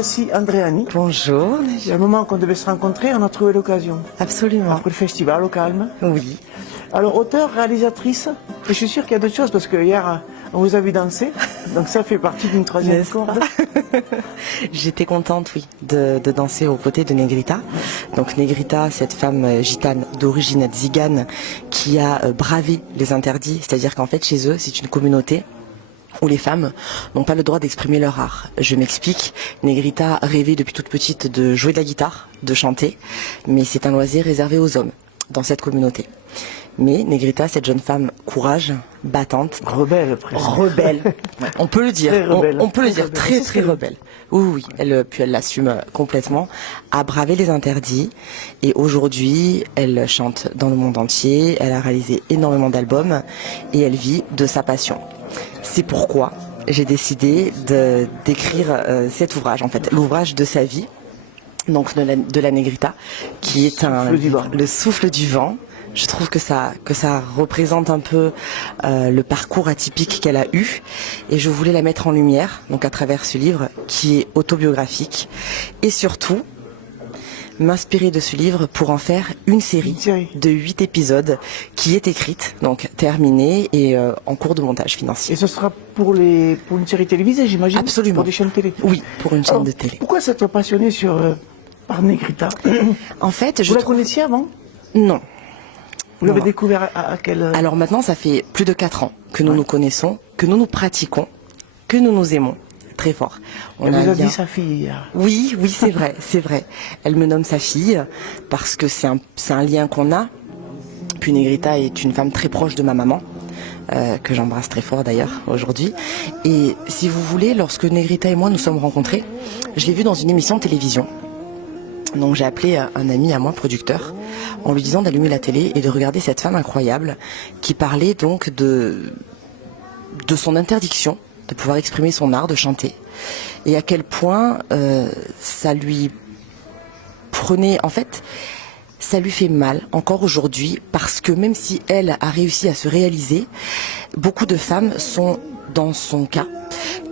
Tracy Andreani. Bonjour. Il y a un moment qu'on devait se rencontrer, on a trouvé l'occasion. Absolument. Après le festival au calme. Oui. Alors, auteur, réalisatrice, et je suis sûr qu'il y a d'autres choses parce que hier, on vous a vu danser, donc ça fait partie d'une troisième corde. J'étais contente, oui, de danser aux côtés de Negrita. Donc Negrita, cette femme gitane d'origine tzigane qui a bravé les interdits, c'est-à-dire qu'en fait chez eux, c'est une communauté où les femmes n'ont pas le droit d'exprimer leur art. Je m'explique, Negrita rêvait depuis toute petite de jouer de la guitare, de chanter, mais c'est un loisir réservé aux hommes dans cette communauté. Mais Negrita, cette jeune femme courage, battante, rebelle, presque. Rebelle, on peut le dire, on peut le dire, très très rebelle. Oui, puis elle l'assume complètement, a bravé les interdits et aujourd'hui elle chante dans le monde entier, elle a réalisé énormément d'albums et elle vit de sa passion. C'est pourquoi j'ai décidé d'écrire cet ouvrage, en fait, l'ouvrage de sa vie, donc de la Negrita, qui est le souffle du vent. Je trouve que ça représente un peu le parcours atypique qu'elle a eu et je voulais la mettre en lumière donc à travers ce livre qui est autobiographique et surtout m'inspirer de ce livre pour en faire une série de 8 épisodes qui est écrite, donc terminée et en cours de montage financier. Et ce sera pour une série télévisée, j'imagine? Absolument. Pour des chaînes télé? Oui, pour une chaîne de télé. Pourquoi s'être passionné par Negrita? En fait, Vous la connaissiez avant? Non. Vous l'avez découvert à quel... Alors maintenant, ça fait plus de 4 ans que nous nous connaissons, que nous nous pratiquons, que nous nous aimons très fort. Elle vous a dit sa fille hier. Oui, c'est vrai, c'est vrai. Elle me nomme sa fille parce que c'est un lien qu'on a. Puis Negrita est une femme très proche de ma maman, que j'embrasse très fort d'ailleurs aujourd'hui. Et si vous voulez, lorsque Negrita et moi nous sommes rencontrés, je l'ai vue dans une émission de télévision. Donc j'ai appelé un ami à moi, producteur, en lui disant d'allumer la télé et de regarder cette femme incroyable qui parlait donc de son interdiction de pouvoir exprimer son art, de chanter. Et à quel point ça lui prenait, en fait, ça lui fait mal encore aujourd'hui parce que même si elle a réussi à se réaliser, beaucoup de femmes sont dans son cas.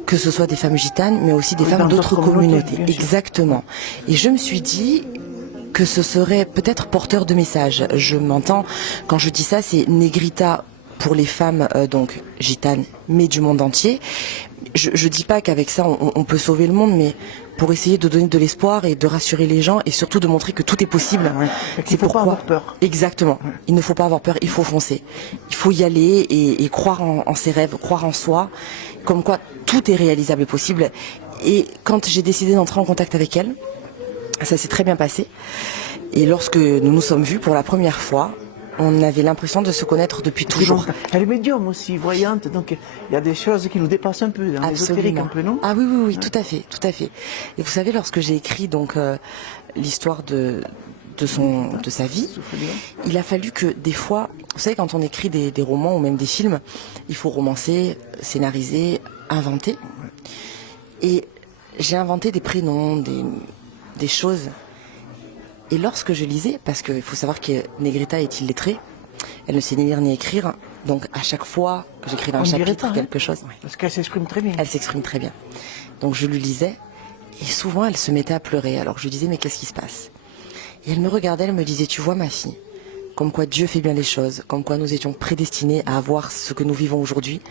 Que ce soit des femmes gitanes, mais aussi des femmes d'autres communautés. Exactement. Et je me suis dit que ce serait peut-être porteur de messages. Je m'entends, quand je dis ça, c'est Negrita pour les femmes donc gitanes, mais du monde entier. Je dis pas qu'avec ça on peut sauver le monde, mais pour essayer de donner de l'espoir et de rassurer les gens et surtout de montrer que tout est possible. C'est pourquoi pas avoir peur. Exactement. Il ne faut pas avoir peur, il faut foncer. Il faut y aller et croire en ses rêves, croire en soi, comme quoi tout est réalisable et possible. Et quand j'ai décidé d'entrer en contact avec elle, ça s'est très bien passé. Et lorsque nous nous sommes vus pour la première fois, on avait l'impression de se connaître depuis toujours. Elle est médium aussi, voyante, donc il y a des choses qui nous dépassent un peu, dans l'ésotérique un peu, non? Ah oui, tout à fait, tout à fait. Et vous savez, lorsque j'ai écrit donc l'histoire de sa vie, il a fallu que des fois, vous savez, quand on écrit des romans ou même des films, il faut romancer, scénariser, inventer. Et j'ai inventé des prénoms, des choses. Et lorsque je lisais, parce qu'il faut savoir que Negrita est illettrée, elle ne sait ni lire ni écrire, donc à chaque fois que j'écrivais un chapitre, quelque chose... Parce qu'elle s'exprime très bien. Elle s'exprime très bien. Donc je lui lisais, et souvent elle se mettait à pleurer, alors je lui disais mais qu'est-ce qui se passe? Et elle me regardait, elle me disait tu vois ma fille, comme quoi Dieu fait bien les choses, comme quoi nous étions prédestinés à avoir ce que nous vivons aujourd'hui.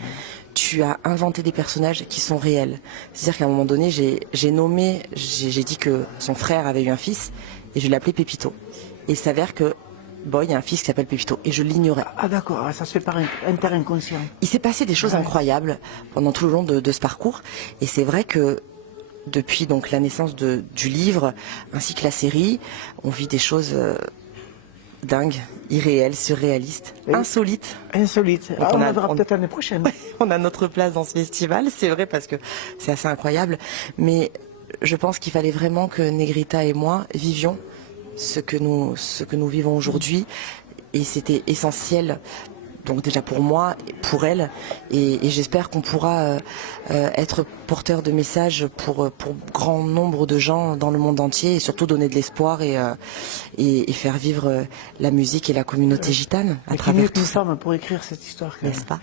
Tu as inventé des personnages qui sont réels. C'est-à-dire qu'à un moment donné, j'ai dit que son frère avait eu un fils, et je l'appelais Pépito. Et il s'avère que, il y a un fils qui s'appelle Pépito, et je l'ignorais. Ah d'accord, ça se fait par inter-inconscient. Il s'est passé des choses incroyables pendant tout le long de ce parcours, et c'est vrai que depuis donc la naissance du livre, ainsi que la série, on vit des choses dingues, irréelles, surréalistes, insolites. Insolites. On la verra peut-être l'année prochaine. On a notre place dans ce festival, c'est vrai, parce que c'est assez incroyable, mais je pense qu'il fallait vraiment que Negrita et moi vivions ce que nous vivons aujourd'hui, et c'était essentiel. Donc déjà pour moi, pour elle, et j'espère qu'on pourra être porteur de messages pour grand nombre de gens dans le monde entier, et surtout donner de l'espoir et faire vivre la musique et la communauté gitane à travers tout ça. Pour écrire cette histoire, n'est-ce pas?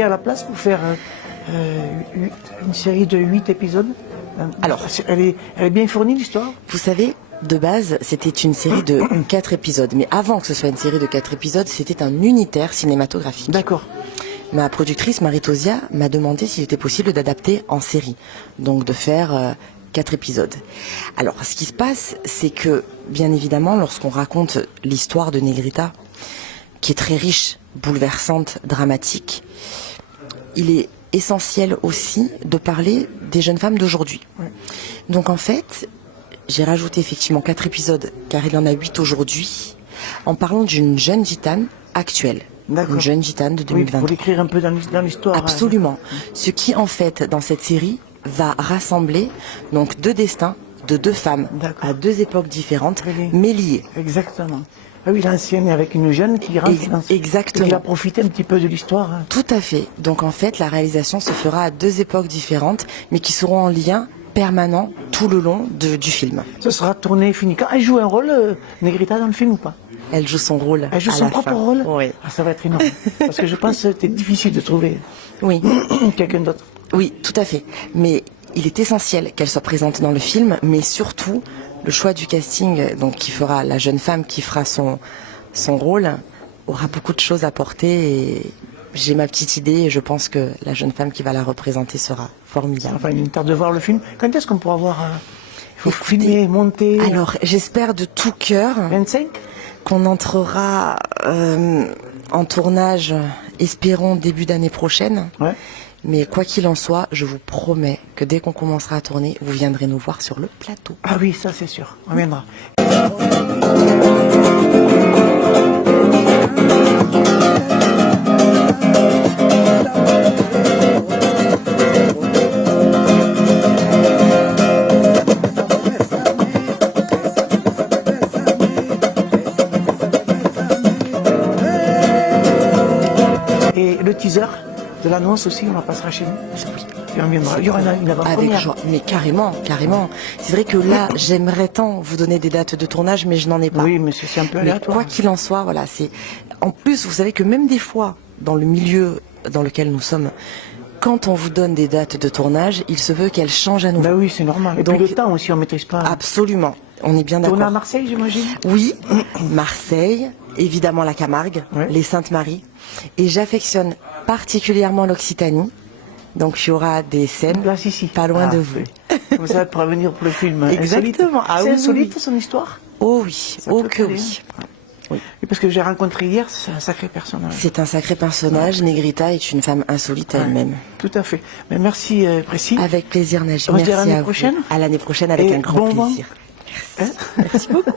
y a la place pour faire une série de 8 épisodes? Alors, elle est bien fournie, l'histoire? vous savez, de base, c'était une série de 4 épisodes. Mais avant que ce soit une série de 4 épisodes, c'était un unitaire cinématographique. D'accord. Ma productrice, Marie-Tosia, m'a demandé s'il était possible d'adapter en série. Donc de faire 4 épisodes. Alors, ce qui se passe, c'est que, bien évidemment, lorsqu'on raconte l'histoire de Negrita, qui est très riche, bouleversante, dramatique, il est essentiel aussi de parler des jeunes femmes d'aujourd'hui. Ouais. Donc en fait, j'ai rajouté effectivement 4 épisodes, car il y en a 8 aujourd'hui, en parlant d'une jeune gitane actuelle. D'accord. Une jeune gitane de 2023. Oui, pour l'écrire un peu dans l'histoire. Absolument. Ce qui, en fait, dans cette série, va rassembler donc 2 destins de 2 femmes D'accord. à 2 époques différentes, Oui. mais liées. Exactement. Ah oui, l'ancienne avec une jeune qui rentre dans Exactement. et qui a profité un petit peu de l'histoire. Tout à fait. Donc en fait, la réalisation se fera à 2 époques différentes, mais qui seront en lien permanent tout le long du film. Ce sera tourné, fini. Quand elle joue un rôle, Negrita, dans le film ou pas? Elle joue son rôle. Elle joue à son la propre fin. rôle? Oui. Ah, ça va être énorme. Parce que je pense que c'était difficile de trouver Oui. quelqu'un d'autre. Oui, tout à fait. Mais il est essentiel qu'elle soit présente dans le film, mais surtout le choix du casting, donc qui fera la jeune femme qui fera son rôle, aura beaucoup de choses à porter. Et j'ai ma petite idée et je pense que la jeune femme qui va la représenter sera formidable. Enfin, il me tarde de voir le film. Quand est-ce qu'on pourra voir il faut Écoutez, filmer, monter. Alors, j'espère de tout cœur 25? qu'on entrera en tournage, espérons début d'année prochaine. Ouais. Mais quoi qu'il en soit, je vous promets que dès qu'on commencera à tourner, vous viendrez nous voir sur le plateau. Ah oui, ça c'est sûr. On viendra. Et le teaser de l'annonce aussi, on la passera chez nous. Oui. Et on viendra. Il y aura une Avec avant-première. joie, mais carrément, carrément. C'est vrai que là, j'aimerais tant vous donner des dates de tournage, mais je n'en ai pas. Oui, mais c'est un peu Mais aléatoire. quoi qu'il en soit, voilà, c'est. En plus, vous savez que même des fois, dans le milieu dans lequel nous sommes, quand on vous donne des dates de tournage, il se veut qu'elles changent à nouveau. Ben oui, c'est normal. Et Donc- puis le temps aussi, on ne maîtrise pas. Absolument. On est bien Tourner à d'accord. Marseille, j'imagine? Oui, Marseille, évidemment la Camargue, Ouais. les Saintes-Maries. Et j'affectionne particulièrement l'Occitanie. Donc il y aura des scènes Place ici. pas loin Ah, de vous. oui. Comme ça, pour venir pour le film. Exactement. Insolite. Ah C'est oui, insolite, oui. son histoire? Oh oui, Ça oh peut que coller, oui. Et parce que j'ai rencontré hier, c'est un sacré personnage. C'est un sacré personnage. Negrita est une femme insolite à Ouais. elle-même. Tout à fait. Mais merci, Précis. Avec plaisir, Najib. On se dit Merci à l'année à vous. prochaine. À l'année prochaine avec Et un grand bon vent. plaisir. Merci beaucoup.